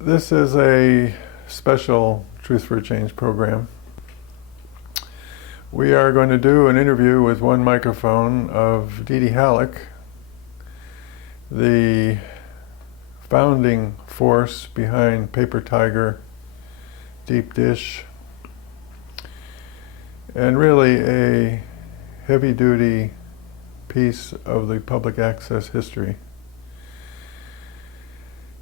This is a special Truth for a Change program. We are going to do an interview with one microphone of DeeDee Halleck, the founding force behind Paper Tiger, Deep Dish, and really a heavy-duty piece of the public access history.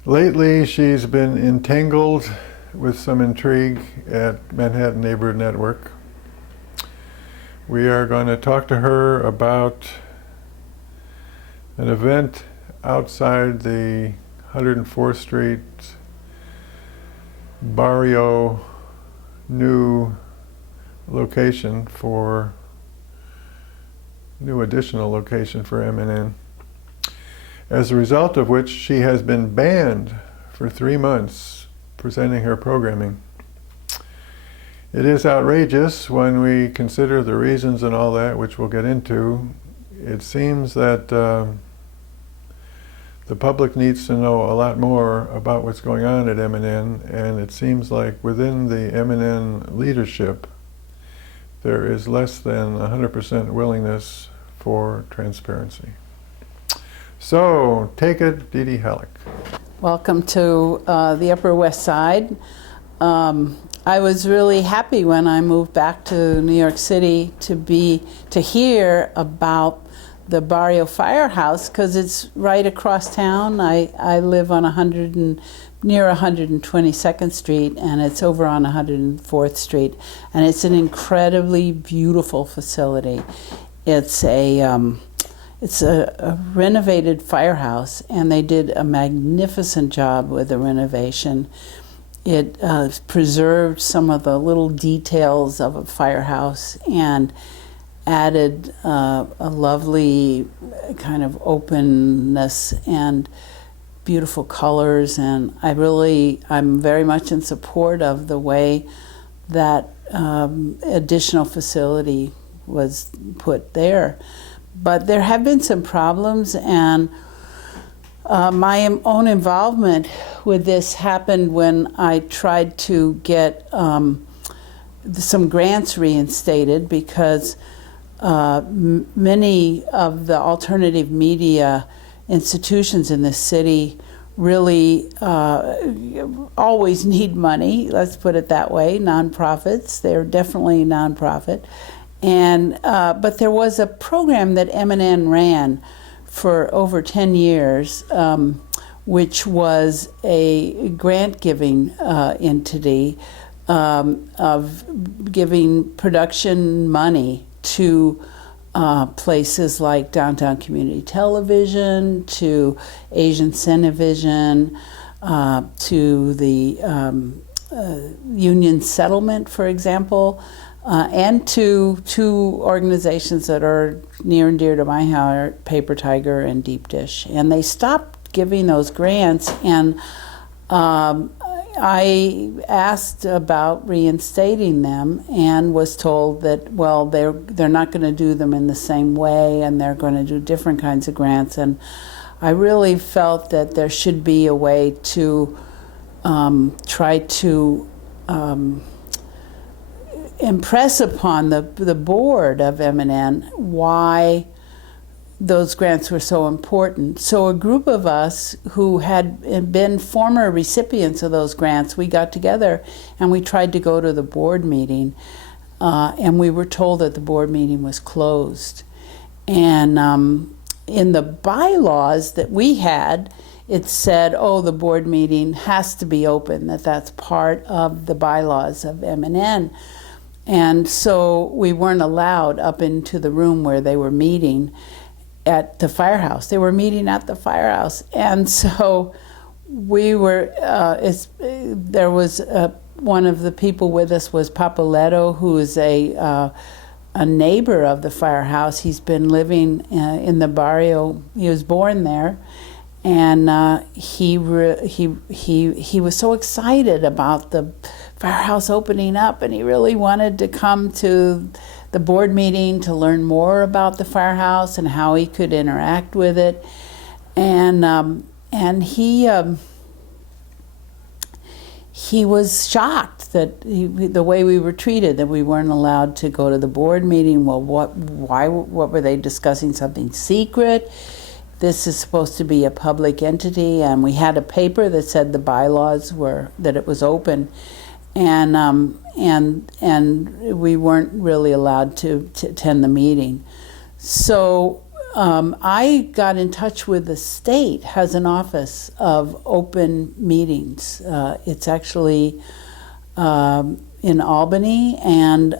Lately, she's been entangled with some intrigue at Manhattan Neighborhood Network. We are going to talk to her about an event outside the 104th Street Barrio new additional location for MNN, as a result of which she has been banned for 3 months presenting her programming. It is outrageous when we consider the reasons and all that, which we'll get into. It seems that the public needs to know a lot more about what's going on at MNN, and it seems like within the MNN leadership there is less than 100% willingness for transparency. So, take it, DeeDee Halleck. Welcome to the Upper West Side. I was really happy when I moved back to New York City to hear about the Barrio Firehouse, because it's right across town. I live on near 122nd Street, and it's over on 104th Street, and it's an incredibly beautiful facility. It's a renovated firehouse, and they did a magnificent job with the renovation. It preserved some of the little details of a firehouse and added a lovely kind of openness and beautiful colors, and I'm very much in support of the way that additional facility was put there. But there have been some problems, and my own involvement with this happened when I tried to get some grants reinstated, because many of the alternative media institutions in the city really always need money, let's put it that way. Nonprofits, they're definitely nonprofit. And but there was a program that MNN ran for over 10 years, which was a grant-giving entity of giving production money to places like Downtown Community Television, to Asian Cinevision, to the Union Settlement, for example, and to two organizations that are near and dear to my heart, Paper Tiger and Deep Dish. And they stopped giving those grants, and I asked about reinstating them and was told that, well, they're not going to do them in the same way, and they're going to do different kinds of grants. And I really felt that there should be a way to try to impress upon the board of MNN why those grants were so important. So a group of us who had been former recipients of those grants, we got together and we tried to go to the board meeting, and we were told that the board meeting was closed. And in the bylaws that we had, it said, oh, the board meeting has to be open, that's part of the bylaws of MNN. And so we weren't allowed up into the room where they were meeting at the firehouse. They were meeting at the firehouse. And so we were, there was one of the people with us was Papoleto, who is a neighbor of the firehouse. He's been living in the barrio. He was born there. And he was so excited about the firehouse opening up, and he really wanted to come to the board meeting to learn more about the firehouse and how he could interact with it. And he he was shocked that the way we were treated, that we weren't allowed to go to the board meeting. Well, what were they discussing? Something secret? This is supposed to be a public entity, and we had a paper that said the bylaws were that it was open, and we weren't really allowed to attend the meeting. So I got in touch with the state, has an office of open meetings. It's actually in Albany, and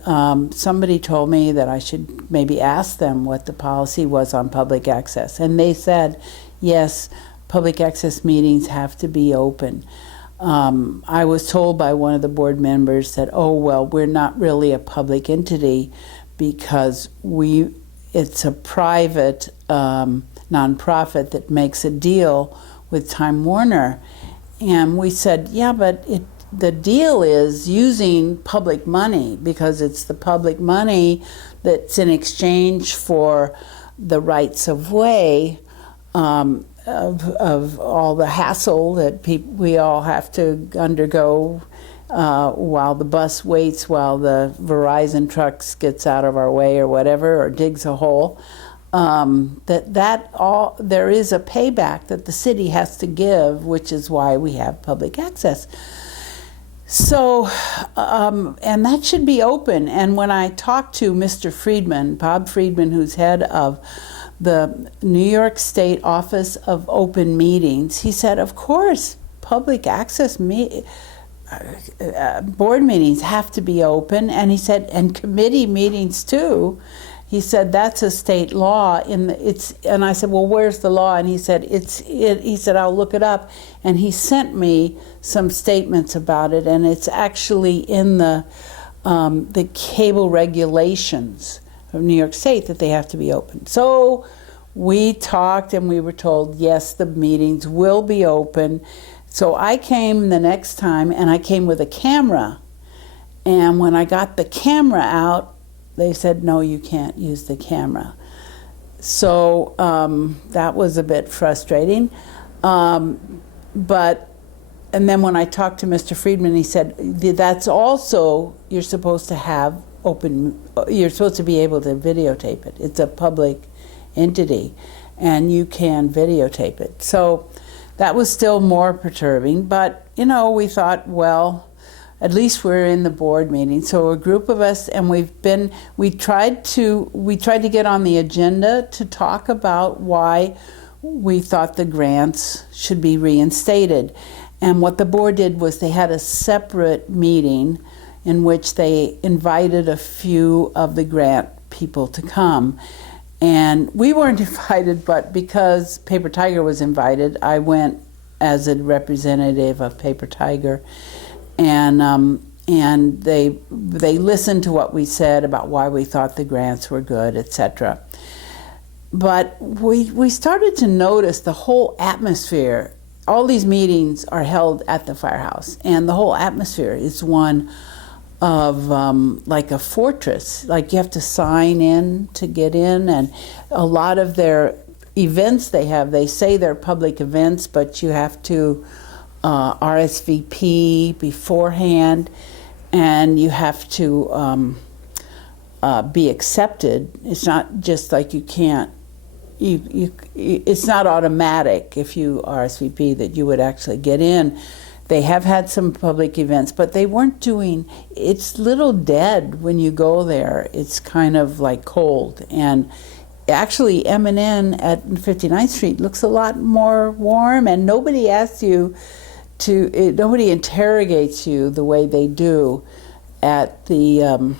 somebody told me that I should maybe ask them what the policy was on public access. And they said, yes, public access meetings have to be open. I was told by one of the board members that, oh, well, we're not really a public entity because it's a private nonprofit that makes a deal with Time Warner. And we said, yeah, but the deal is using public money, because it's the public money that's in exchange for the rights of way of all the hassle that we all have to undergo while the bus waits, while the Verizon trucks gets out of our way or whatever, or digs a hole. There is a payback that the city has to give, which is why we have public access. So, and that should be open. And when I talked to Mr. Friedman, Bob Friedman, who's head of the New York State Office of Open Meetings, he said, of course, public access board meetings have to be open. And he said, and committee meetings too. He said, that's a state law. And I said, well, where's the law? And he said, he said, I'll look it up. And he sent me some statements about it, and it's actually in the cable regulations of New York State that they have to be open. So we talked, and we were told, yes, the meetings will be open. So I came the next time, and I came with a camera. And when I got the camera out, they said, no, you can't use the camera. So that was a bit frustrating. And then when I talked to Mr. Friedman, he said, that's also, you're supposed to have open, you're supposed to be able to videotape it. It's a public entity, and you can videotape it. So that was still more perturbing, but, we thought, well, at least we're in the board meeting. So a group of us, and we tried to get on the agenda to talk about why we thought the grants should be reinstated. And what the board did was they had a separate meeting in which they invited a few of the grant people to come. And we weren't invited, but because Paper Tiger was invited, I went as a representative of Paper Tiger. And they listened to what we said about why we thought the grants were good, etc. But we started to notice the whole atmosphere. All these meetings are held at the firehouse, and the whole atmosphere is one of like a fortress. Like you have to sign in to get in, and a lot of their events they say they're public events, but you have to RSVP beforehand, and you have to be accepted. It's not just like you can't. It's not automatic if you RSVP that you would actually get in. They have had some public events, but they weren't doing. It's little dead when you go there. It's kind of like cold, and actually MNN at 59th Street looks a lot more warm, and nobody asks you nobody interrogates you the way they do at the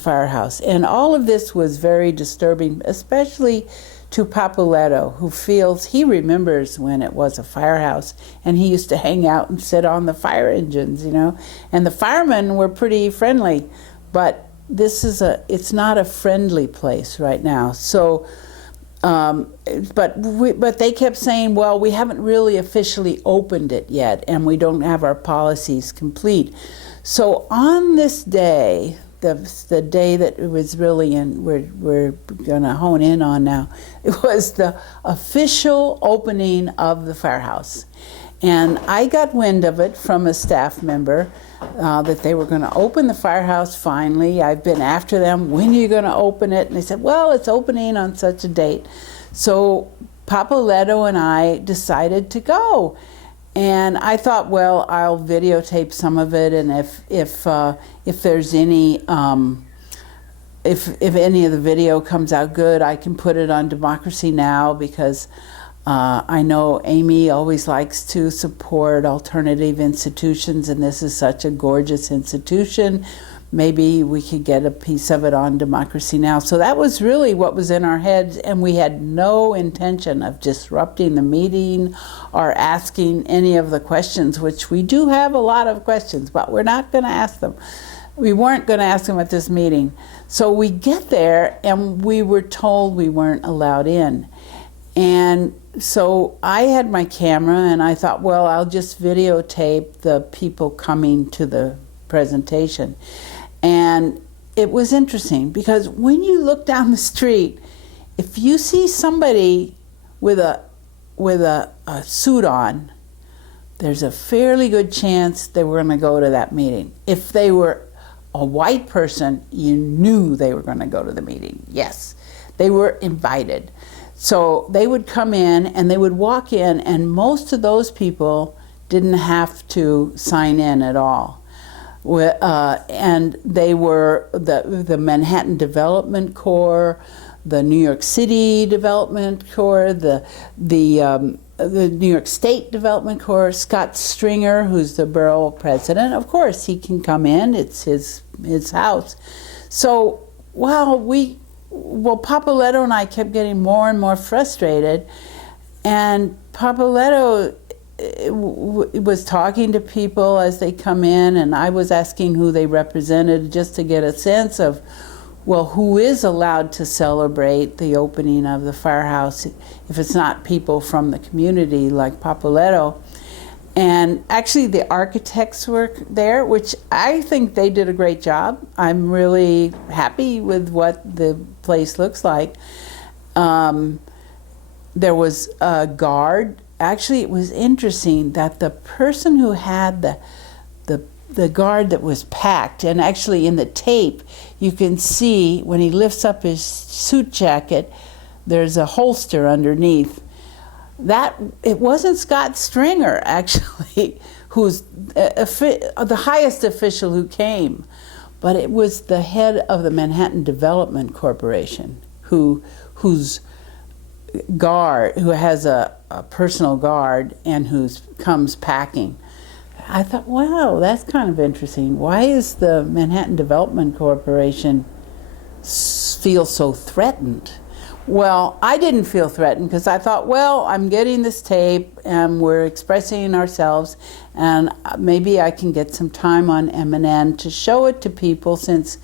firehouse. And all of this was very disturbing, especially to Papoleto, who feels he remembers when it was a firehouse, and he used to hang out and sit on the fire engines, and the firemen were pretty friendly, but it's not a friendly place right now. So but they kept saying, well, we haven't really officially opened it yet, and we don't have our policies complete. So on this day, the day that it was really we're going to hone in on now, it was the official opening of the firehouse. And I got wind of it from a staff member that they were going to open the firehouse finally. I've been after them, when are you going to open it? And they said, well, it's opening on such a date. So Papoleto and I decided to go. And I thought, well, I'll videotape some of it, and if there's any, if any of the video comes out good, I can put it on Democracy Now! Because I know Amy always likes to support alternative institutions, and this is such a gorgeous institution. Maybe we could get a piece of it on Democracy Now! So that was really what was in our heads, and we had no intention of disrupting the meeting or asking any of the questions, which we do have a lot of questions, but we're not going to ask them. We weren't going to ask them at this meeting. So we get there, and we were told we weren't allowed in. And so I had my camera, and I thought, well, I'll just videotape the people coming to the presentation. And it was interesting, because when you look down the street, if you see somebody with a suit on, there's a fairly good chance they were going to go to that meeting. If they were a white person, you knew they were going to go to the meeting. Yes, they were invited. So they would come in and they would walk in, and most of those people didn't have to sign in at all. And they were the Manhattan Development Corps, the New York City Development Corps, the New York State Development Corps. Scott Stringer, who's the borough president, of course he can come in. It's his house. So Papoleto and I kept getting more and more frustrated, and Papoleto was talking to people as they come in, and I was asking who they represented just to get a sense of, well, who is allowed to celebrate the opening of the firehouse if it's not people from the community like Papoleto. And actually the architects were there, which I think they did a great job. I'm really happy with what the place looks like. There was a guard. Actually, it was interesting that the person who had the guard that was packed, and actually in the tape you can see when he lifts up his suit jacket, there's a holster underneath. That it wasn't Scott Stringer, actually, who's the highest official who came, but it was the head of the Manhattan Development Corporation, whose guard, who has a personal guard and who comes packing. I thought, wow, that's kind of interesting. Why is the Manhattan Development Corporation feel so threatened? Well, I didn't feel threatened, because I thought, well, I'm getting this tape and we're expressing ourselves, and maybe I can get some time on MNN to show it to people, since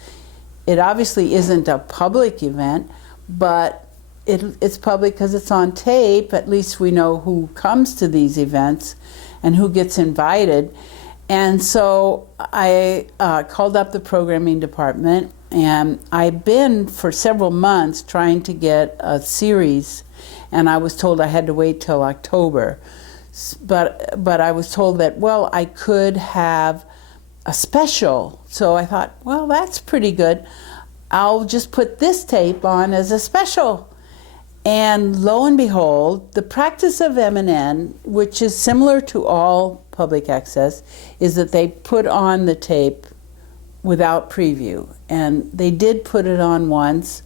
it obviously isn't a public event, but it's public because it's on tape. At least we know who comes to these events and who gets invited. And so I called up the programming department, and I've been for several months trying to get a series, and I was told I had to wait till October. But I was told that, well, I could have a special. So I thought, well, that's pretty good. I'll just put this tape on as a special. And lo and behold, the practice of MNN, which is similar to all public access, is that they put on the tape without preview. And they did put it on once.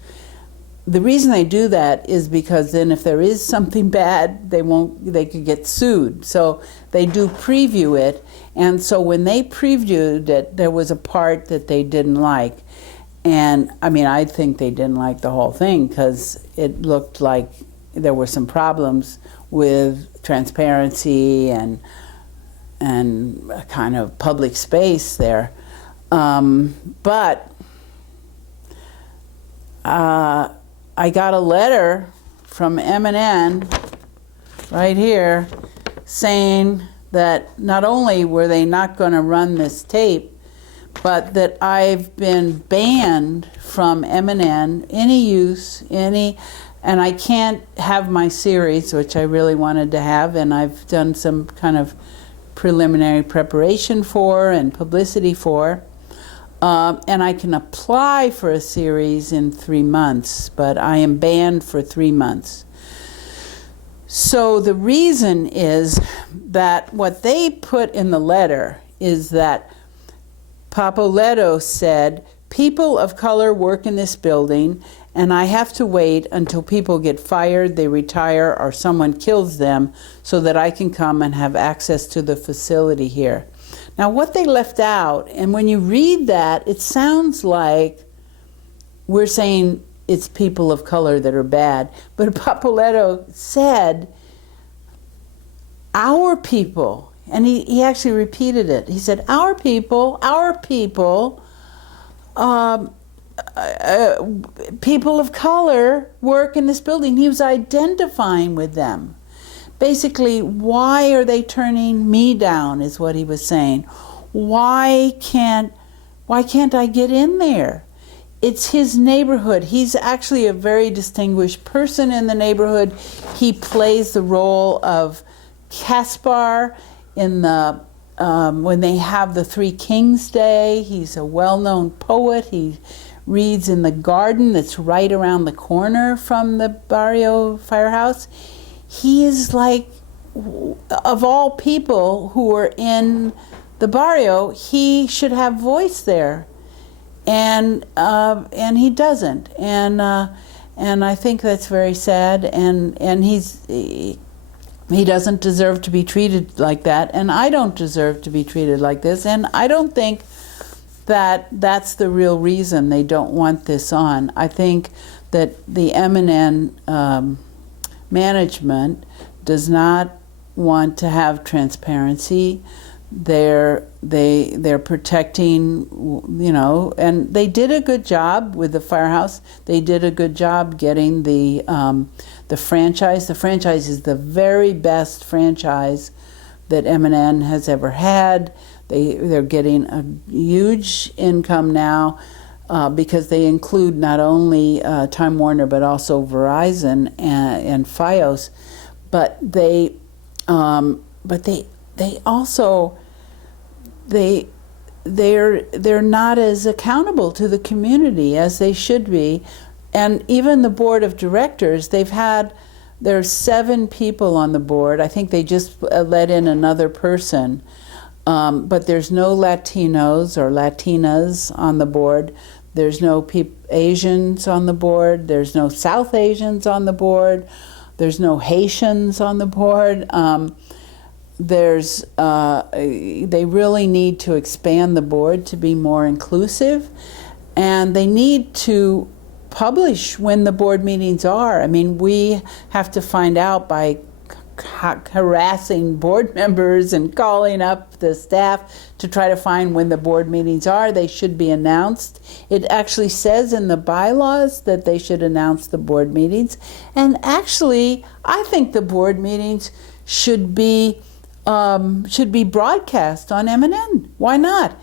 The reason they do that is because then if there is something bad, they could get sued. So they do preview it. And so when they previewed it, there was a part that they didn't like. And I mean, I think they didn't like the whole thing, because it looked like there were some problems with transparency and a kind of public space there. But I got a letter from MNN right here saying that not only were they not going to run this tape, but that I've been banned from MNN, any use, any And I can't have my series, which I really wanted to have, and I've done some kind of preliminary preparation for and publicity for. And I can apply for a series in 3 months, but I am banned for 3 months. So the reason is that what they put in the letter is that Papoleto said, people of color work in this building, and I have to wait until people get fired, they retire, or someone kills them so that I can come and have access to the facility here. Now, what they left out, and when you read that, it sounds like we're saying it's people of color that are bad. But Papoleto said, our people, and he actually repeated it. He said, our people, people of color work in this building. He was identifying with them. Basically, why are they turning me down, is what he was saying. Why can't I get in there? It's his neighborhood. He's actually a very distinguished person in the neighborhood. He plays the role of Caspar in the when they have the Three Kings Day. He's a well-known poet. He reads in the garden that's right around the corner from the Barrio firehouse. He is like, of all people who are in the Barrio, he should have voice there, and he doesn't, and I think that's very sad, and he doesn't deserve to be treated like that, and I don't deserve to be treated like this, and I don't think that that's the real reason they don't want this on. I think that the MNN management does not want to have transparency. They're protecting, you know, and they did a good job with the firehouse. They did a good job getting the franchise. The franchise is the very best franchise that MNN has ever had. They're getting a huge income now because they include not only Time Warner but also Verizon and Fios, but they also they're not as accountable to the community as they should be. And even the board of directors, there's 7 people on the board. I think they just let in another person. But there's no Latinos or Latinas on the board. There's no Asians on the board. There's no South Asians on the board. There's no Haitians on the board. They really need to expand the board to be more inclusive, and they need to publish when the board meetings are. I mean, we have to find out by harassing board members and calling up the staff to try to find when the board meetings are. They should be announced. It actually says in the bylaws that they should announce the board meetings. And actually, I think the board meetings should be broadcast on MNN. Why not?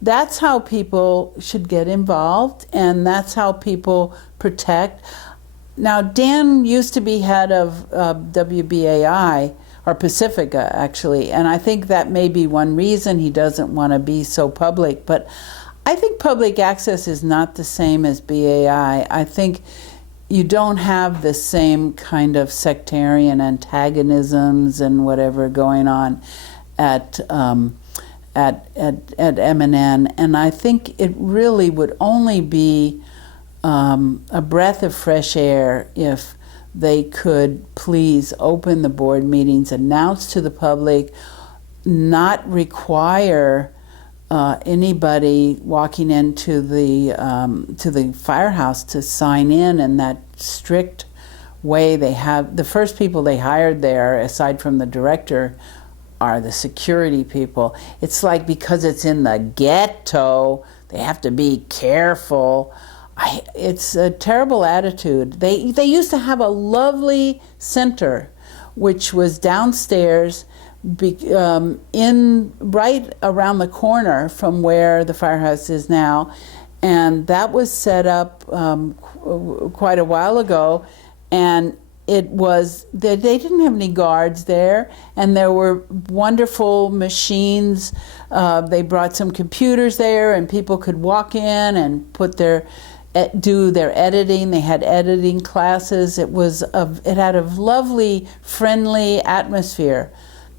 That's how people should get involved, and that's how people protect. Now, Dan used to be head of WBAI, or Pacifica, actually, and I think that may be one reason he doesn't want to be so public. But I think public access is not the same as BAI. I think you don't have the same kind of sectarian antagonisms and whatever going on at MNN, and I think it really would only be a breath of fresh air if they could please open the board meetings, announce to the public, not require anybody walking into the firehouse to sign in that strict way. They have the first people they hired there, aside from the director, are the security people. It's like because it's in the ghetto, they have to be careful. It's a terrible attitude. They used to have a lovely center, which was downstairs, in right around the corner from where the firehouse is now, and that was set up quite a while ago. And they didn't have any guards there, and there were wonderful machines. They brought some computers there, and people could walk in and do their editing. They had editing classes. It had a lovely, friendly atmosphere.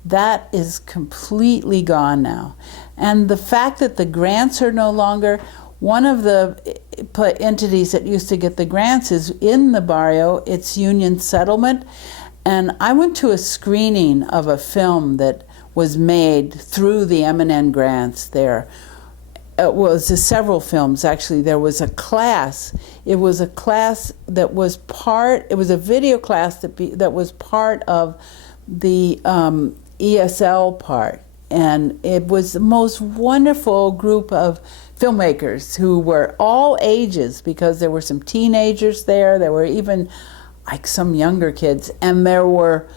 That is completely gone now. And the fact that the grants are no longer, one of the entities that used to get the grants is in the barrio. It's Union Settlement. And I went to a screening of a film that was made through the MNN grants there. It was several films, actually. There was a class. It was a class that was it was a video class that was part of the ESL part. And it was the most wonderful group of filmmakers who were all ages, because there were some teenagers there were even like some younger kids, and there were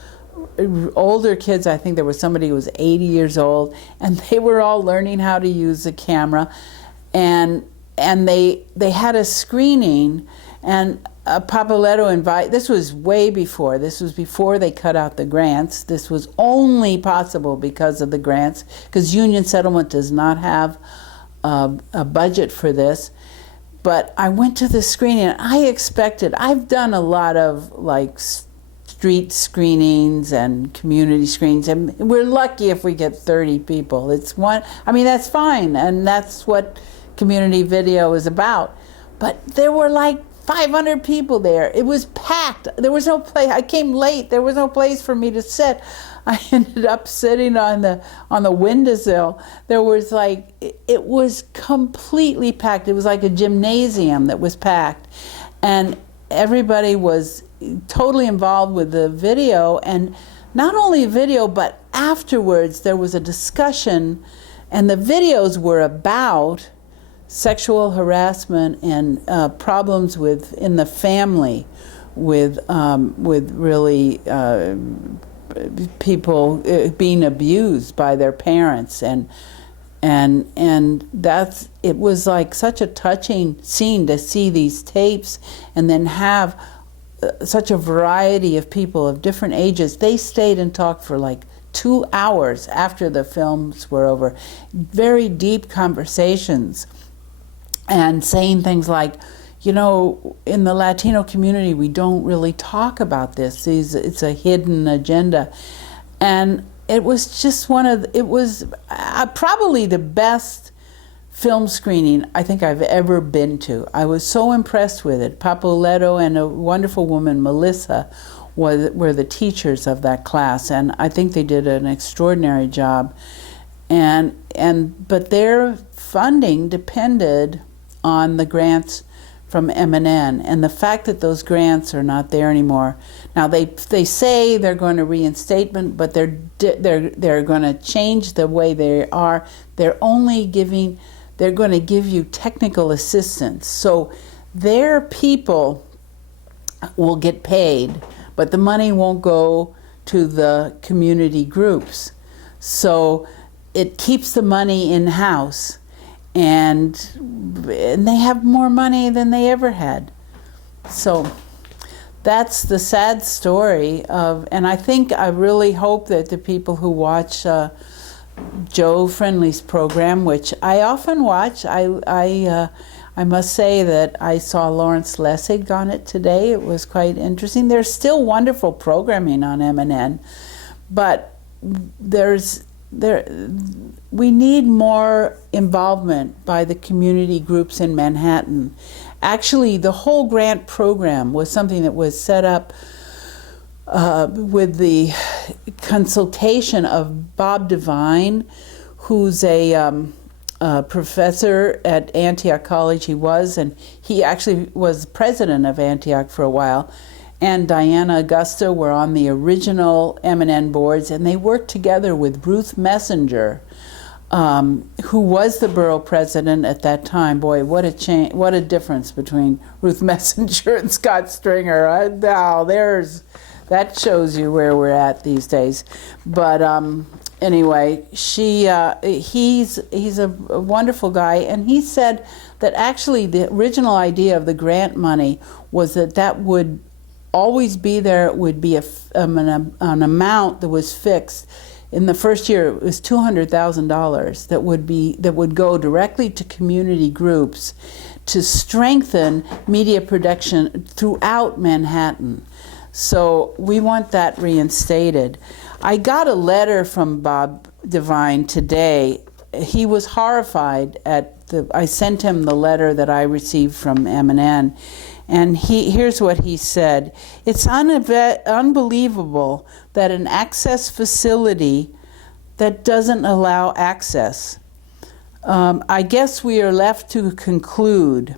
older kids. I think there was somebody who was 80 years old, and they were all learning how to use the camera, and they had a screening, and Papoleto this was way before. This was before they cut out the grants. This was only possible because of the grants, because Union Settlement does not have a budget for this. But I went to the screening, and I've done a lot of like street screenings and community screenings, and we're lucky if we get 30 people. That's fine, and that's what community video is about. But there were like 500 people there. It was packed. There was no place. I came late. There was no place for me to sit. I ended up sitting on the windowsill. There was it was completely packed. It was like a gymnasium that was packed. And everybody was totally involved with the video. And not only video, but afterwards there was a discussion, and the videos were about sexual harassment and problems in the family, with really people being abused by their parents, and it was like such a touching scene to see these tapes, and then have such a variety of people of different ages. They stayed and talked for like 2 hours after the films were over. Very deep conversations. And saying things like, in the Latino community, we don't really talk about this. It's a hidden agenda. And it was just it was probably the best film screening I think I've ever been to. I was so impressed with it. Papoleto and a wonderful woman, Melissa, were the teachers of that class, and I think they did an extraordinary job. But their funding depended on the grants from MNN, and the fact that those grants are not there anymore. Now they say they're going to reinstatement, but they're going to change the way they are. They're going to give you technical assistance, so their people will get paid, but the money won't go to the community groups. So it keeps the money in-house. And they have more money than they ever had. So that's the sad story and I really hope that the people who watch Joe Friendly's program, which I often watch, I must say that I saw Lawrence Lessig on it today. It was quite interesting. There's still wonderful programming on MNN, but we need more involvement by the community groups in Manhattan. Actually, the whole grant program was something that was set up with the consultation of Bob Devine, who's a professor at Antioch College. And he actually was president of Antioch for a while. And Diana Augusta were on the original MNN boards, and they worked together with Ruth Messenger, who was the borough president at that time. Boy, what a difference between Ruth Messenger and Scott Stringer. That shows you where we're at these days. But anyway, he's a wonderful guy, and he said that actually the original idea of the grant money was that would always be there. It would be an amount that was fixed. In the first year, it was $200,000 that would go directly to community groups to strengthen media production throughout Manhattan. So we want that reinstated. I got a letter from Bob Devine today. He was horrified I sent him the letter that I received from MNN, and here's what he said. It's unbelievable that an access facility that doesn't allow access. I guess we are left to conclude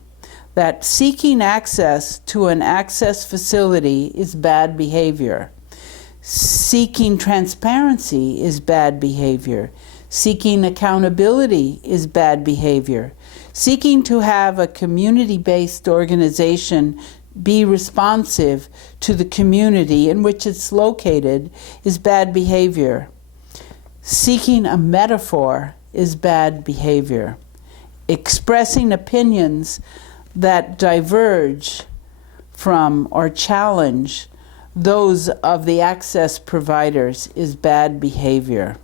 that seeking access to an access facility is bad behavior. Seeking transparency is bad behavior. Seeking accountability is bad behavior. Seeking to have a community-based organization be responsive to the community in which it's located is bad behavior. Seeking a metaphor is bad behavior. Expressing opinions that diverge from or challenge those of the access providers is bad behavior.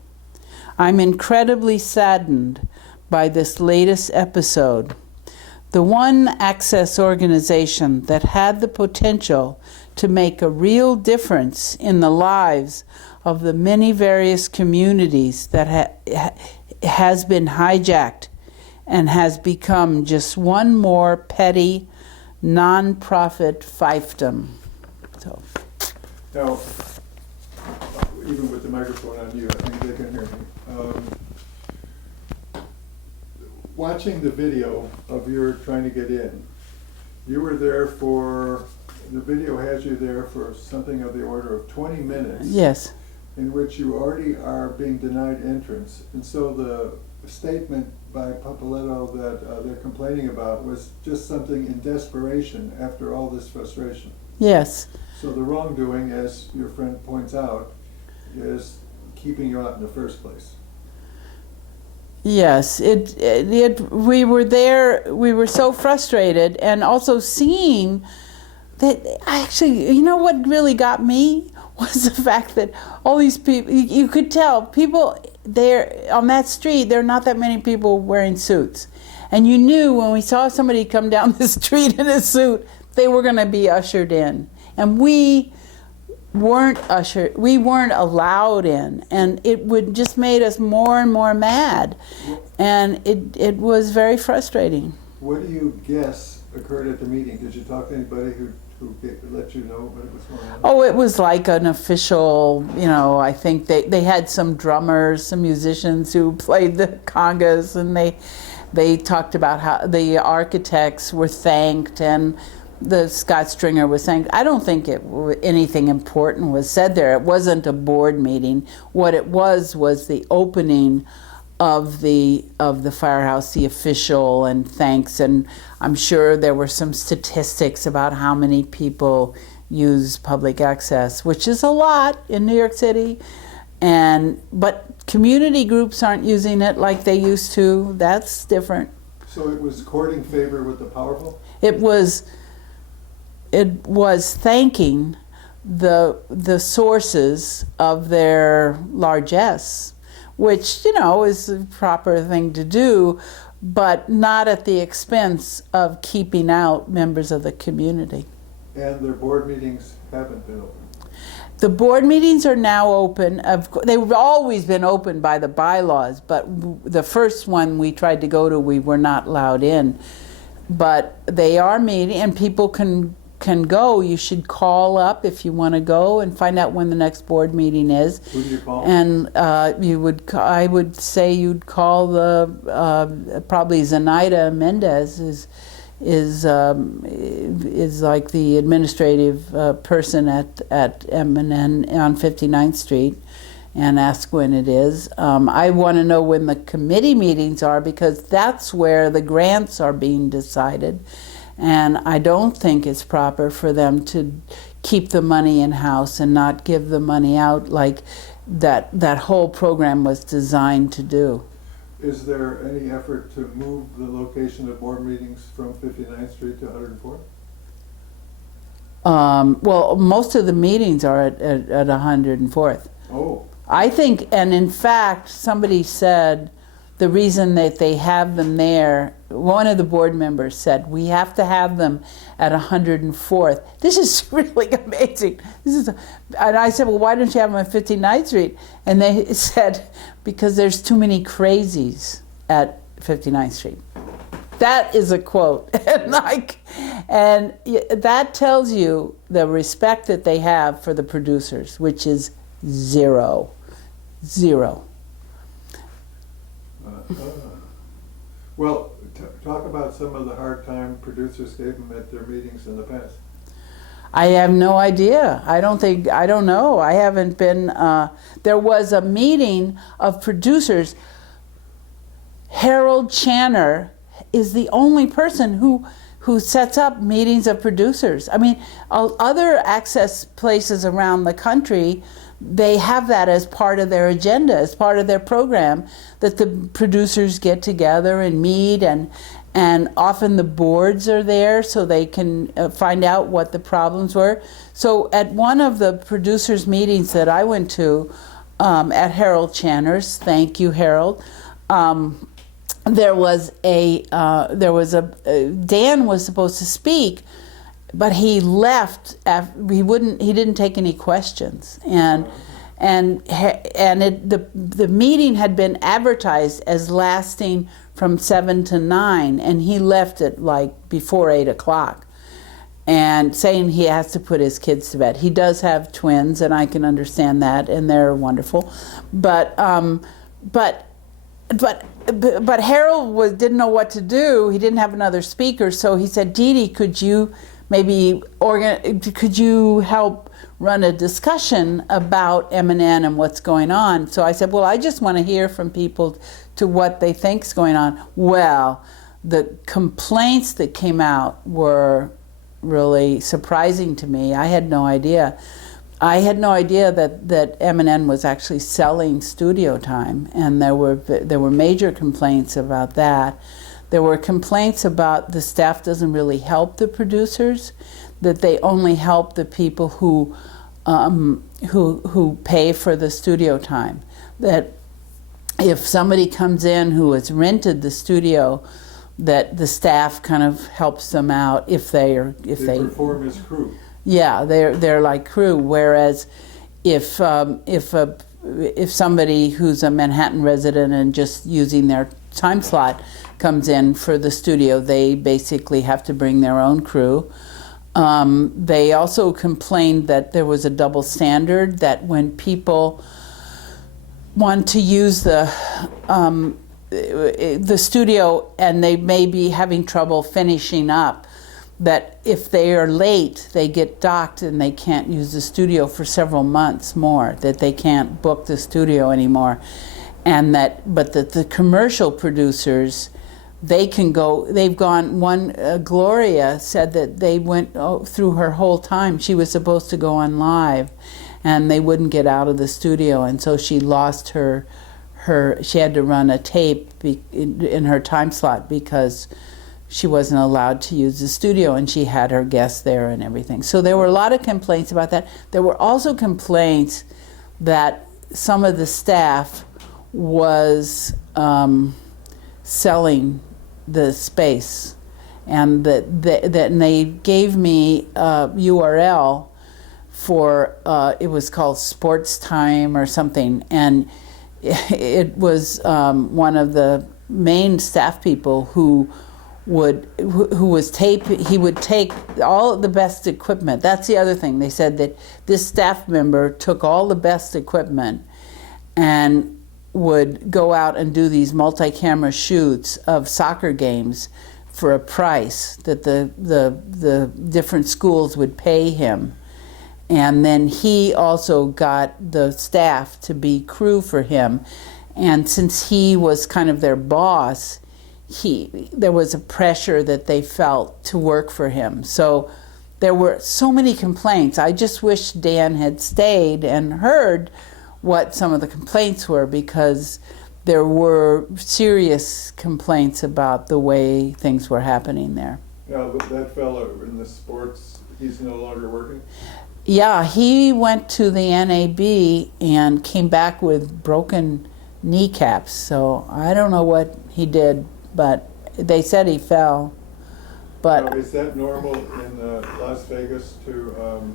I'm incredibly saddened by this latest episode. The one access organization that had the potential to make a real difference in the lives of the many various communities that has been hijacked and has become just one more petty, non-profit fiefdom. So. Now, even with the microphone on you, I think they can hear me. Watching the video of your trying to get in, you were there the video has you there for something of the order of 20 minutes. Yes. In which you already are being denied entrance. And so the statement by Papoleto that they're complaining about was just something in desperation after all this frustration. Yes. So the wrongdoing, as your friend points out, is keeping you out in the first place. Yes, we were there, we were so frustrated, and also seeing that actually, you know what really got me was the fact that all these people, you could tell, people there on that street, there are not that many people wearing suits. And you knew when we saw somebody come down the street in a suit, they were going to be ushered in. And we weren't allowed in, and it would just made us more and more mad, and it was very frustrating. What do you guess occurred at the meeting? Did you talk to anybody who let you know what was going on? Oh, it was like an official, I think they had some drummers, some musicians who played the congas, and they talked about how the architects were thanked, and the Scott Stringer was saying, I don't think anything important was said there. It wasn't a board meeting. What it was the opening of the firehouse, the official, and thanks. And I'm sure there were some statistics about how many people use public access, which is a lot in New York City. But community groups aren't using it like they used to. That's different. So it was courting favor with the powerful? It was thanking the sources of their largesse, which, is a proper thing to do, but not at the expense of keeping out members of the community. And their board meetings haven't been open? The board meetings are now open. They've always been open by the bylaws, but the first one we tried to go to, we were not allowed in. But they are meeting, and people can go. You should call up if you want to go and find out when the next board meeting is. Who do you call? And I would say you'd call probably Zenaida Mendez is like the administrative person at MNN on 59th Street, and ask when it is. I want to know when the committee meetings are, because that's where the grants are being decided. And I don't think it's proper for them to keep the money in-house and not give the money out like that whole program was designed to do. Is there any effort to move the location of board meetings from 59th Street to 104th? Well, most of the meetings are at 104th. Oh. I think, and in fact, somebody said the reason that they have them there, one of the board members said, we have to have them at 104th. This is really amazing. And I said, well, why don't you have them at 59th Street? And they said, because there's too many crazies at 59th Street. That is a quote. And that tells you the respect that they have for the producers, which is zero. Zero. Well, talk about some of the hard time producers gave them at their meetings in the past. I have no idea. I don't know. I haven't been, there was a meeting of producers. Harold Channer is the only person who sets up meetings of producers. I mean, other access places around the country, they have that as part of their agenda, as part of their program, that the producers get together and meet, and often the boards are there so they can find out what the problems were. So at one of the producers' meetings that I went to at Harold Channer's, thank you, Harold, there was Dan was supposed to speak, but he left. He didn't take any questions, and the meeting had been advertised as lasting from 7 to 9, and he left it like before 8 o'clock, and saying he has to put his kids to bed. He does have twins, and I can understand that, and they're wonderful, but Harold didn't know what to do. He didn't have another speaker, so he said, DeeDee, could you help run a discussion about MNN and what's going on? So I said, well, I just want to hear from people to what they think's going on. Well, the complaints that came out were really surprising to me. I had no idea. I had no idea that MNN was actually selling studio time, and there were major complaints about that. There were complaints about the staff doesn't really help the producers, that they only help the people who pay for the studio time. That if somebody comes in who has rented the studio, that the staff kind of helps them out if they perform as crew. Yeah, they're like crew. Whereas if somebody who's a Manhattan resident and just using their time slot comes in for the studio, they basically have to bring their own crew. They also complained that there was a double standard, that when people want to use the studio and they may be having trouble finishing up, that if they are late, they get docked and they can't use the studio for several months more, that they can't book the studio anymore. And but the commercial producers, they can go, they've gone, Gloria said that they went through her whole time. She was supposed to go on live, and they wouldn't get out of the studio, and so she lost she had to run a tape in her time slot because she wasn't allowed to use the studio, and she had her guests there and everything. So there were a lot of complaints about that. There were also complaints that some of the staff was selling the space, and that they gave me a URL for it was called Sports Time or something, and it was one of the main staff people who would take all the best equipment. That's the other thing. They said that this staff member took all the best equipment and would go out and do these multi-camera shoots of soccer games for a price that the different schools would pay him. And then he also got the staff to be crew for him. And since he was kind of their boss, there was a pressure that they felt to work for him. So there were so many complaints. I just wish Dan had stayed and heard what some of the complaints were, because there were serious complaints about the way things were happening there. Yeah, that fellow in the sports He's no longer working? Yeah, he went to the NAB and came back with broken kneecaps. So I don't know what he did, but they said he fell. But Now, is that normal in Las Vegas to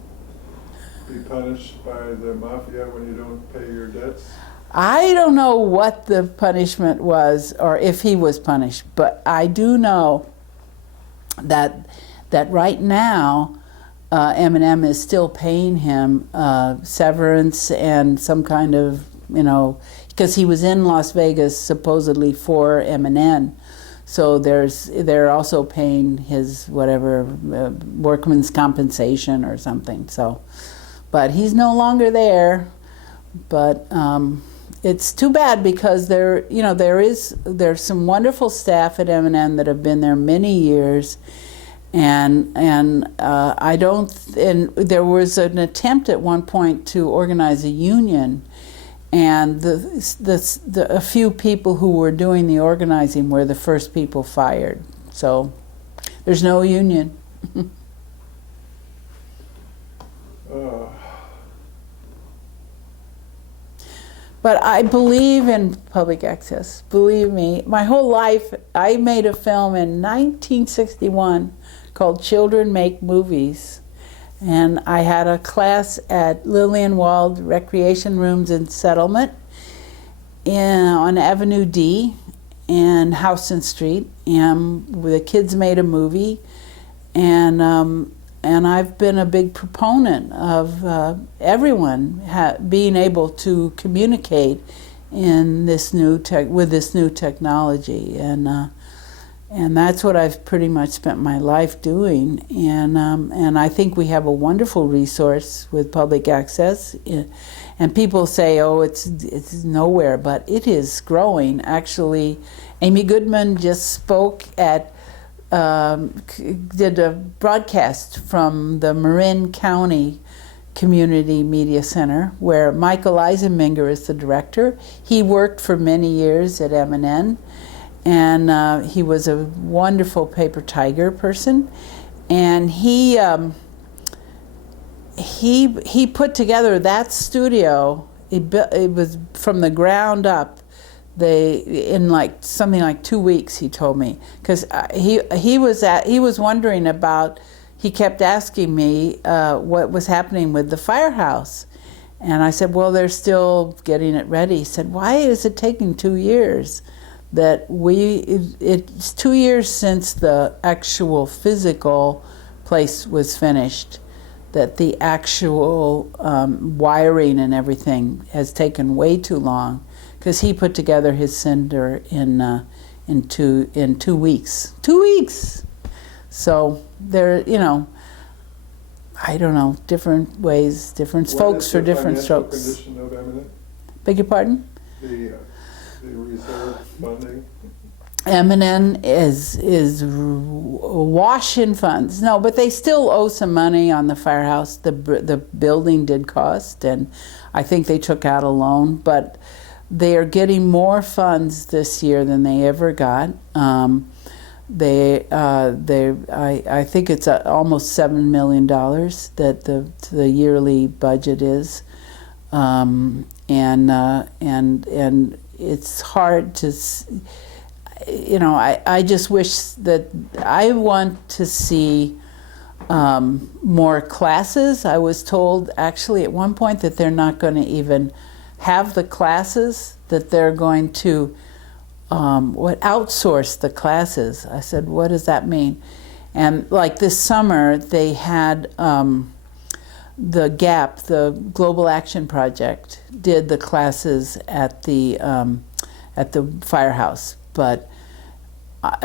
be punished by the mafia when you don't pay your debts? I don't know what the punishment was or if he was punished, but I do know that right now M&M is still paying him severance and some kind of, because he was in Las Vegas supposedly for MNN. So they're also paying his whatever workman's compensation or something. So, but he's no longer there. But it's too bad because there's some wonderful staff at MNN that have been there many years, and there was an attempt at one point to organize a union. And a few people who were doing the organizing were the first people fired. So there's no union. But I believe in public access. Believe me, my whole life, I made a film in 1961 called Children Make Movies. And I had a class at Lillian-Wald Recreation Rooms and Settlement on Avenue D and Houston Street. And the kids made a movie. And I've been a big proponent of everyone being able to communicate in this with this new technology. And that's what I've pretty much spent my life doing. And I think we have a wonderful resource with public access. And people say, oh, it's nowhere, but it is growing. Actually, Amy Goodman just spoke did a broadcast from the Marin County Community Media Center, where Michael Eisenminger is the director. He worked for many years at MNN. And he was a wonderful paper tiger person, and he put together that studio. It was from the ground up. In something like 2 weeks, he told me, because he was wondering about. He kept asking me what was happening with the firehouse, and I said, well, they're still getting it ready. He said, why is it taking 2 years? That it's 2 years since the actual physical place was finished, that the actual wiring and everything has taken way too long, because he put together his cinder in 2 weeks. 2 weeks. So there, I don't know, different ways, different folks for different strokes. What is the financial condition of MNN? Beg your pardon? The reserve funding? MNN is awash in funds. No, but they still owe some money on the firehouse. The building did cost, and I think they took out a loan. But they are getting more funds this year than they ever got. I think it's almost $7 million that the yearly budget is, and it's hard to, I just wish that I want to see more classes. I was told actually at one point that they're not going to even have the classes, that they're going to outsource the classes. I said, what does that mean? And like this summer, they had the GAP, the Global Action Project, did the classes at the firehouse. But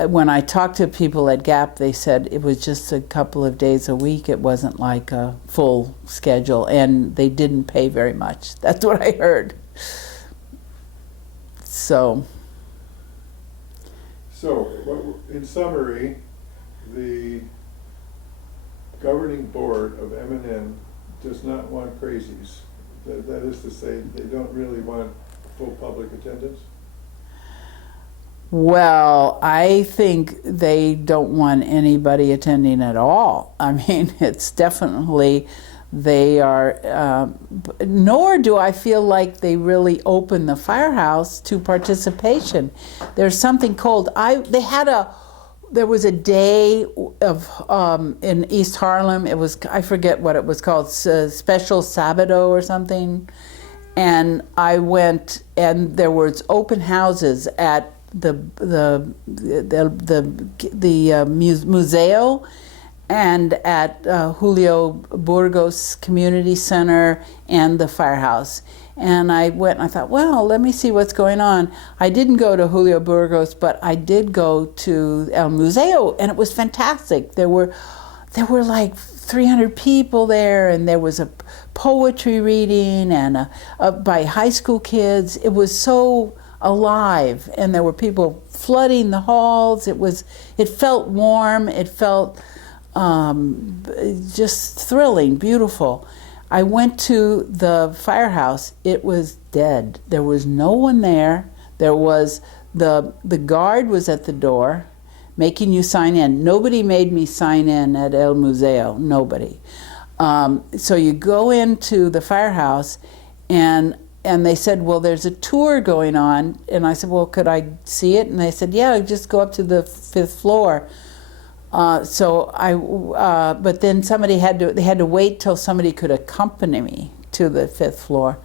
when I talked to people at GAP, they said it was just a couple of days a week. It wasn't like a full schedule, and they didn't pay very much. That's what I heard. So in summary, the governing board of MNN does not want crazies. That is to say, they don't really want full public attendance? Well, I think they don't want anybody attending at all. I mean, it's definitely, they are, nor do I feel like they really open the firehouse to participation. There's something called, there was a day of, in East Harlem, it was, I forget what it was called, Special Sabado or something. And I went, and there was open houses at the museo and at Julio Burgos Community Center and the firehouse. And I went and I thought, well, let me see what's going on. I didn't go to Julio Burgos, but I did go to El Museo, and it was fantastic. There were like 300 people there, and there was a poetry reading and by high school kids. It was so alive, and there were people flooding the halls. It felt warm. It felt just thrilling, beautiful. I went to the firehouse. It was dead. There was no one there. There was the guard was at the door, making you sign in. Nobody made me sign in at El Museo. Nobody. So you go into the firehouse, and they said, well, there's a tour going on. And I said, well, could I see it? And they said, yeah, just go up to the 5th floor. But then they had to wait till somebody could accompany me to the 5th floor,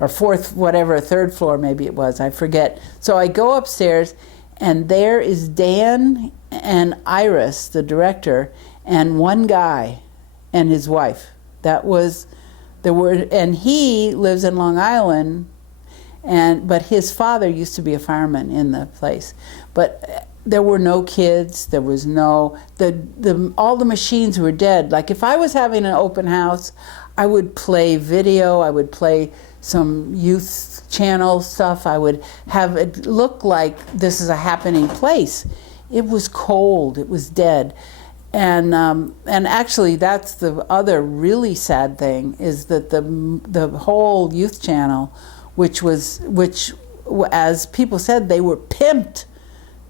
or 4th, whatever, 3rd floor maybe it was, I forget. So I go upstairs, and there is Dan and Iris, the director, and one guy and his wife. And he lives in Long Island, but his father used to be a fireman in the place. But there were no kids. There was no, all the machines were dead. Like if I was having an open house, I would play video, I would play some youth channel stuff. I would have it look like this is a happening place. It was cold, it was dead. And actually that's the other really sad thing, is that the whole youth channel, which as people said, they were pimped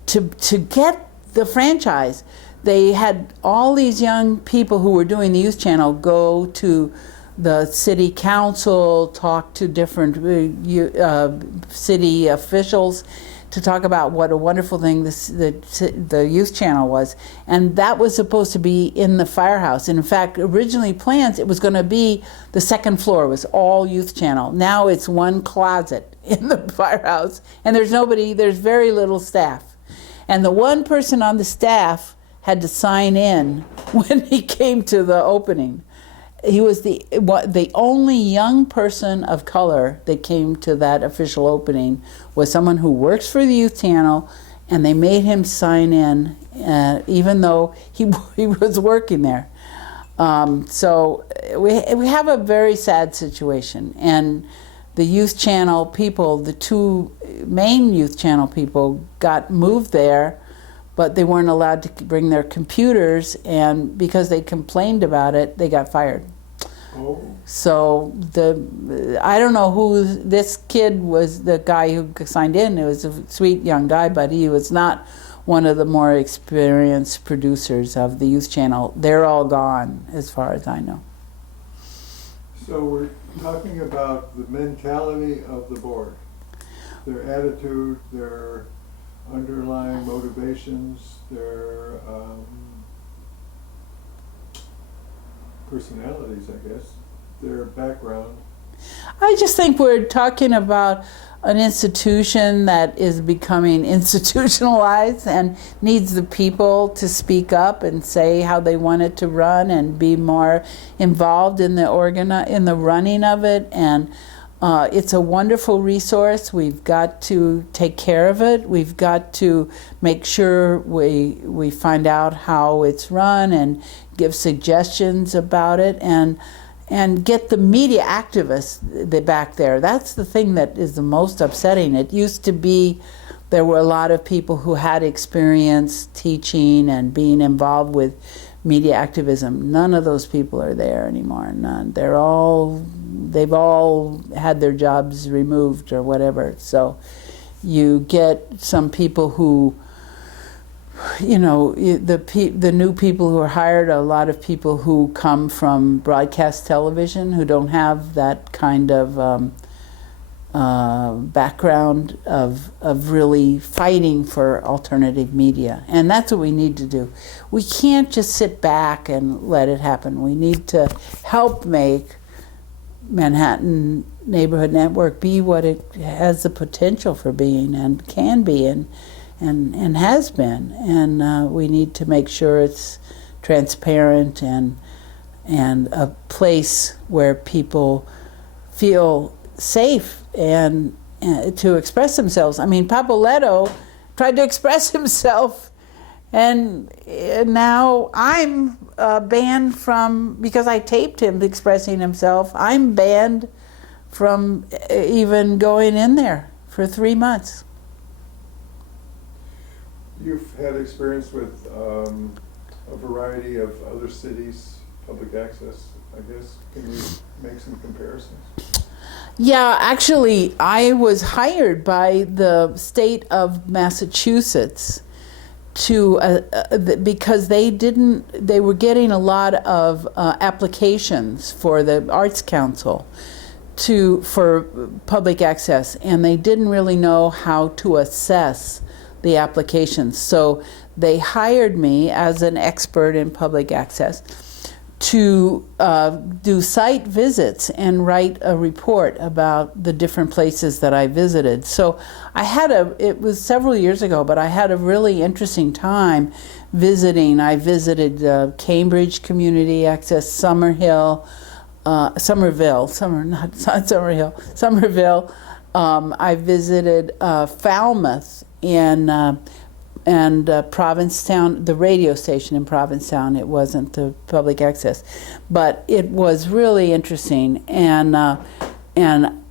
to get the franchise. They had all these young people who were doing the youth channel go to the city council, talk to different city officials to talk about what a wonderful thing the youth channel was. And that was supposed to be in the firehouse. And in fact, originally planned, it was going to be the 2nd floor was all youth channel. Now it's one closet in the firehouse, and there's very little staff. And the one person on the staff had to sign in when he came to the opening. He was the only young person of color that came to that official opening, was someone who works for the youth channel, and they made him sign in even though he was working there. So we have a very sad situation, and the youth channel people, the 2 main youth channel people, got moved there, but they weren't allowed to bring their computers, and because they complained about it, they got fired. Oh. So I don't know who this kid was, the guy who signed in. It was a sweet young guy, but he was not one of the more experienced producers of the youth channel. They're all gone, as far as I know. So we're talking about the mentality of the board, their attitude, their underlying motivations, their personalities, I guess, their background. I just think we're talking about an institution that is becoming institutionalized and needs the people to speak up and say how they want it to run and be more involved in the running of it. And it's a wonderful resource. We've got to take care of it. We've got to make sure we find out how it's run and give suggestions about it, and get the media activists back there. That's the thing that is the most upsetting. It used to be there were a lot of people who had experience teaching and being involved with media activism. None of those people are there anymore. None. They've all had their jobs removed or whatever. So You get some people who, you know, the new people who are hired, a lot of people who come from broadcast television who don't have that kind of background of really fighting for alternative media. And that's what we need to do. We can't just sit back and let it happen. We need to help make Manhattan Neighborhood Network be what it has the potential for being and can be and has been. And we need to make sure it's transparent and a place where people feel safe and to express themselves. I mean, Papoleto tried to express himself, and now I'm banned from, because I taped him expressing himself, I'm banned from even going in there for 3 months. You've had experience with a variety of other cities, public access, I guess. Can you make some comparisons? Yeah, actually, I was hired by the state of Massachusetts to because they were getting a lot of applications for the Arts Council for public access, and they didn't really know how to assess the applications. So they hired me as an expert in public access to do site visits and write a report about the different places that I visited. So it was several years ago, but I had a really interesting time visiting. I visited Cambridge Community Access, Somerville. I visited Falmouth and Provincetown, the radio station in Provincetown. It wasn't the public access, but it was really interesting. And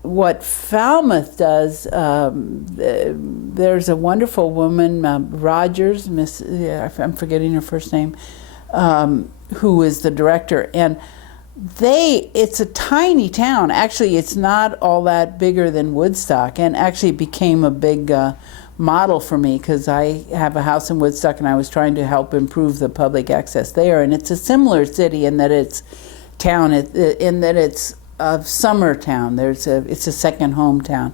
what Falmouth does, there's a wonderful woman, Rogers, I'm forgetting her first name, who is the director. And it's a tiny town. Actually, it's not all that bigger than Woodstock, and actually it became a big model for me because I have a house in Woodstock and I was trying to help improve the public access there. And it's a similar city in that it's a summer town. It's a second hometown.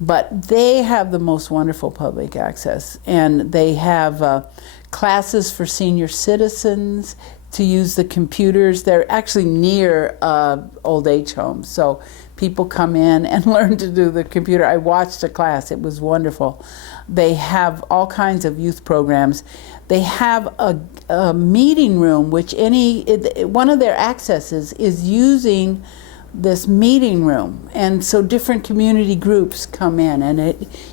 But they have the most wonderful public access, and they have classes for senior citizens to use the computers. They're actually near old age homes, so people come in and learn to do the computer. I watched a class, it was wonderful. They have all kinds of youth programs. They have a meeting room, which one of their accesses is using this meeting room. And so different community groups come in, and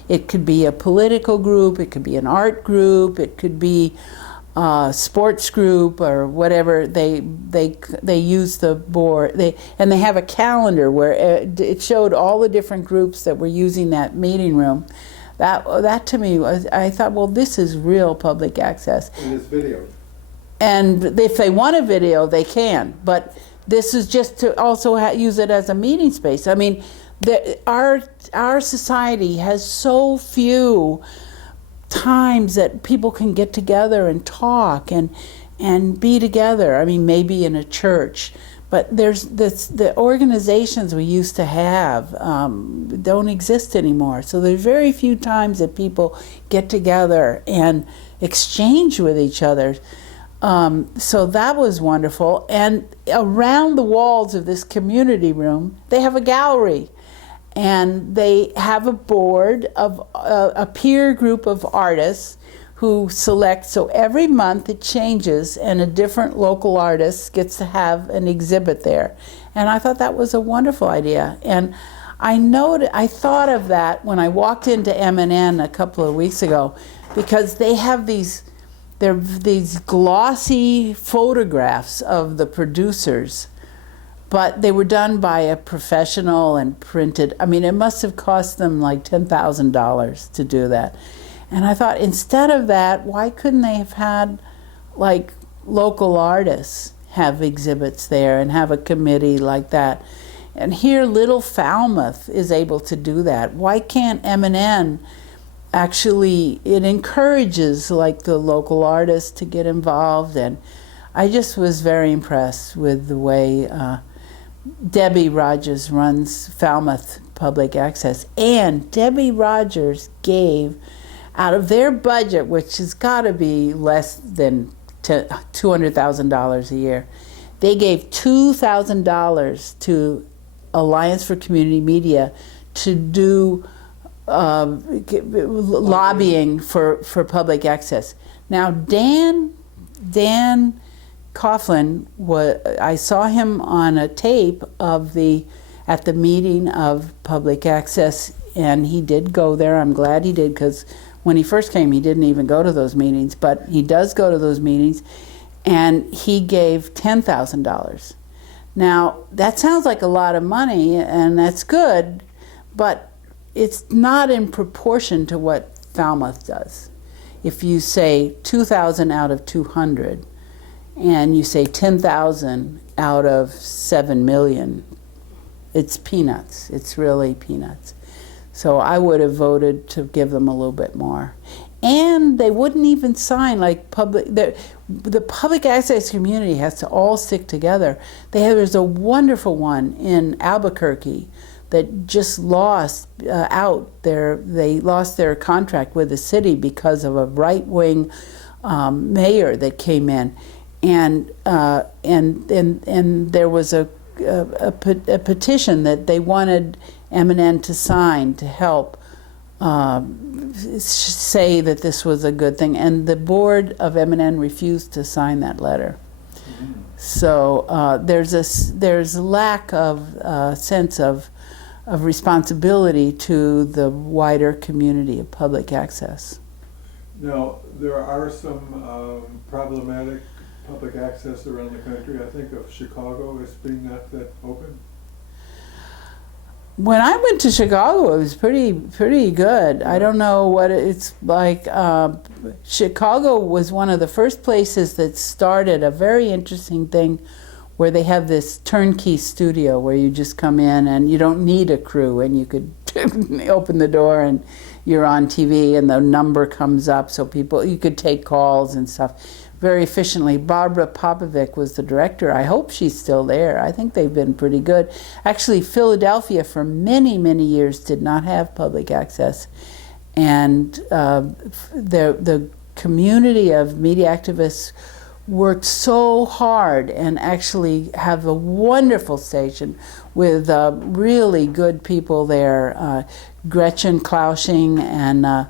it could be a political group, it could be an art group, it could be sports group or whatever. They use the board. They have a calendar where it showed all the different groups that were using that meeting room. That to me was, I thought, well, this is real public access. And it's video. And if they want a video, they can. But this is just to also use it as a meeting space. I mean, our society has so few times that people can get together and talk and be together. I mean, maybe in a church, but the organizations we used to have don't exist anymore. So there's very few times that people get together and exchange with each other. So that was wonderful. And around the walls of this community room, they have a gallery. And they have a board of a peer group of artists who select. So every month it changes, and a different local artist gets to have an exhibit there. And I thought that was a wonderful idea. And I thought of that when I walked into MNN a couple of weeks ago, because they have these glossy photographs of the producers. But they were done by a professional and printed. I mean, it must have cost them like $10,000 to do that. And I thought, instead of that, why couldn't they have had like local artists have exhibits there and have a committee like that? And here, little Falmouth is able to do that. Why can't MNN actually it encourages like the local artists to get involved, and I just was very impressed with the way Debbie Rogers runs Falmouth Public Access. And Debbie Rogers gave out of their budget, which has got to be less than $200,000 a year, they gave $2,000 to Alliance for Community Media to do lobbying for public access. Now, Dan Coughlin, I saw him on a tape of at the meeting of public access, and he did go there. I'm glad he did, because when he first came, he didn't even go to those meetings, but he does go to those meetings, and he gave $10,000. Now, that sounds like a lot of money, and that's good, but it's not in proportion to what Falmouth does. If you say 2,000 out of 200, and you say 10,000 out of 7 million, it's peanuts. It's really peanuts. So I would have voted to give them a little bit more. And they wouldn't even sign, like the public access community has to all stick together. There's a wonderful one in Albuquerque that just lost they lost their contract with the city because of a right-wing mayor that came in. And there was a petition that they wanted MNN to sign to help say that this was a good thing, and the Board of MNN refused to sign that letter. Mm-hmm. So there's a lack of sense of responsibility to the wider community of public access. Now, there are some problematic public access around the country. I think of Chicago as being not that open. When I went to Chicago, it was pretty good. I don't know what it's like. Chicago was one of the first places that started a very interesting thing where they have this turnkey studio where you just come in and you don't need a crew, and you could open the door and you're on TV and the number comes up, so you could take calls and stuff very efficiently. Barbara Popovic was the director. I hope she's still there. I think they've been pretty good. Actually, Philadelphia for many, many years did not have public access. And the community of media activists worked so hard and actually have a wonderful station with really good people there. Gretchen Klausching and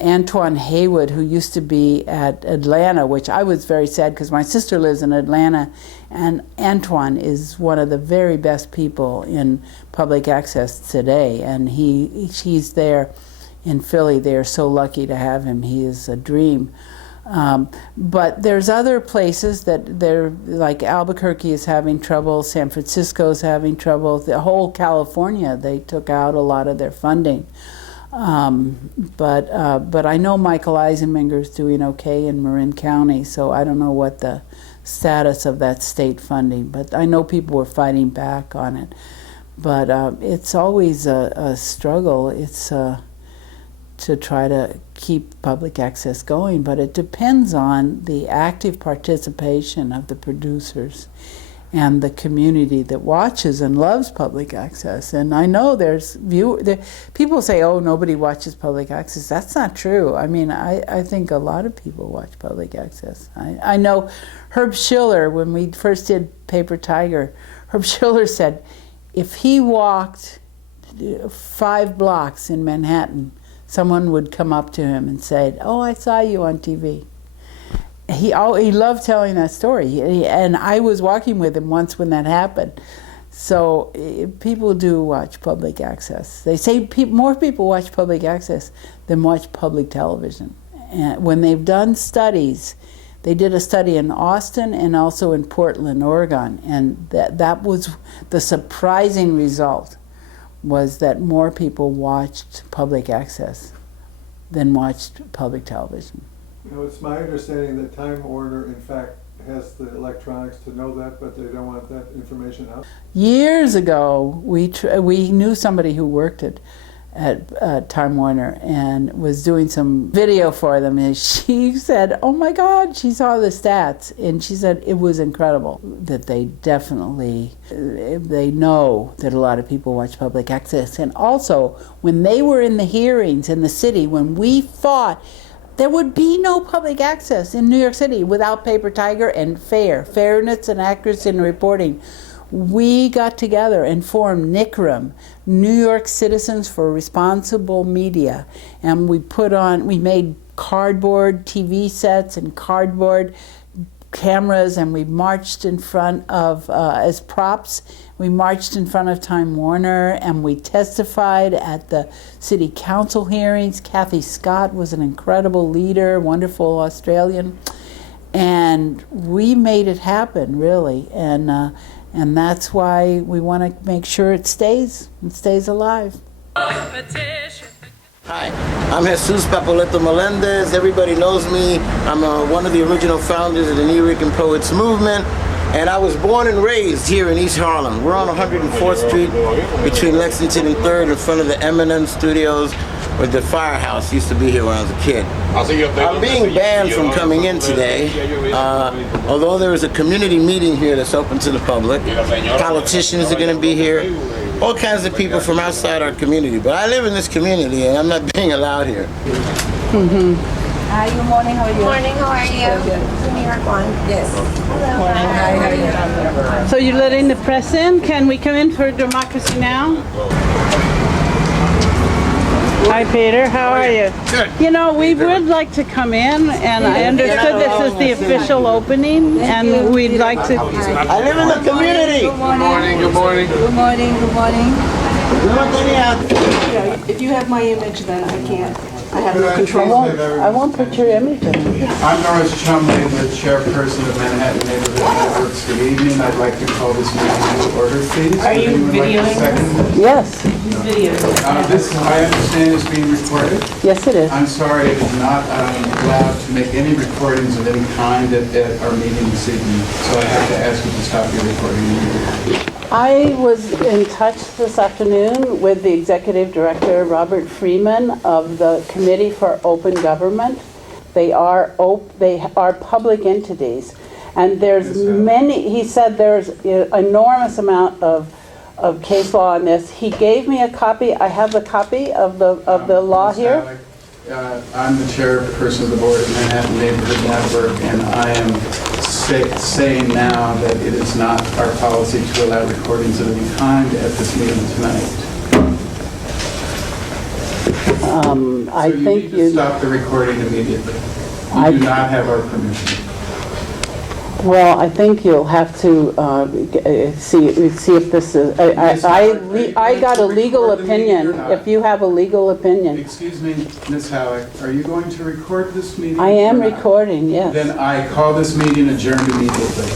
Antoine Haywood, who used to be at Atlanta, which I was very sad because my sister lives in Atlanta, and Antoine is one of the very best people in public access today, and he's there in Philly. They are so lucky to have him. He is a dream. But there's other places that like Albuquerque is having trouble, San Francisco is having trouble, the whole California, they took out a lot of their funding. But I know Michael Eisenmenger is doing okay in Marin County, so I don't know what the status of that state funding, but I know people were fighting back on it. But it's always a struggle. It's to try to keep public access going, but it depends on the active participation of the producers and the community that watches and loves public access. And I know people say, oh, nobody watches public access. That's not true. I mean, I think a lot of people watch public access. I know Herb Schiller, when we first did Paper Tiger, Herb Schiller said, if he walked 5 blocks in Manhattan, someone would come up to him and say, oh, I saw you on TV. He loved telling that story, and I was walking with him once when that happened. So people do watch public access. They say more people watch public access than watch public television. And when they've done studies, they did a study in Austin and also in Portland, Oregon, and that was the surprising result, was that more people watched public access than watched public television. You know, it's my understanding that Time Warner, in fact, has the electronics to know that, but they don't want that information out. Years ago, we knew somebody who worked at at Time Warner and was doing some video for them, and she said, oh my God, she saw the stats, and she said it was incredible that they definitely, they know that a lot of people watch public access. And also, when they were in the hearings in the city, when we fought, there would be no public access in New York City without Paper Tiger and fairness and accuracy in reporting. We got together and formed NYCRM, New York Citizens for Responsible Media, and we made cardboard TV sets and cardboard cameras, and we marched in front of, as props, we marched in front of Time Warner, and we testified at the city council hearings. Kathy Scott was an incredible leader, wonderful Australian, and we made it happen, really. And that's why we want to make sure it stays alive. Hi, I'm Jesus Papoleto Melendez. Everybody knows me. I'm one of the original founders of the New Rican Poets movement, and I was born and raised here in East Harlem. We're on 104th Street between Lexington and 3rd in front of the MNN studios, where the firehouse used to be here when I was a kid. I'm being banned from coming in today, although there is a community meeting here that's open to the public. Politicians are going to be here, all kinds of people from outside our community. But I live in this community and I'm not being allowed here. Hi, good morning, how are you? Good morning, how are you? Good. New York one. Yes. Hello. Morning, hi, how are you? So you're letting the press in? Can we come in for Democracy Now? Hi Peter, how are you? Good. You know, we would like to come in, and I understood this is the official opening, and we'd like to... I live in the community. Good morning. Good morning. Good morning. Good morning. If you have my image, then I can't. I have no control. I won't put your image in. I'm Norris Chumley, the chairperson of Manhattan Neighborhood Networks. Good evening. I'd like to call this meeting to order, please. Are you videoing? Yes, This, I understand, is being recorded. yes it is. I'm sorry, it is not allowed to make any recordings of any kind at our meeting this evening, so I have to ask you to stop your recording immediately. I was in touch this afternoon with the Executive Director, Robert Freeman, of the Committee for Open Government. They are public entities, and there's many, he said there's an enormous amount of case law on this. He gave me a copy. I have a copy of the law Ms. here. Halleck, I'm the chairperson of the Board of Manhattan Neighborhood Network, and I am saying now that it is not our policy to allow recordings of any kind at this meeting tonight. I So think you need to stop the recording immediately. You do not have our permission. Well, I think you'll have to see if this is. I got a legal opinion. If you have a legal opinion, Excuse me, Ms. Halleck, are you going to record this meeting? I am or not? recording. Yes. Then I call this meeting adjourned immediately.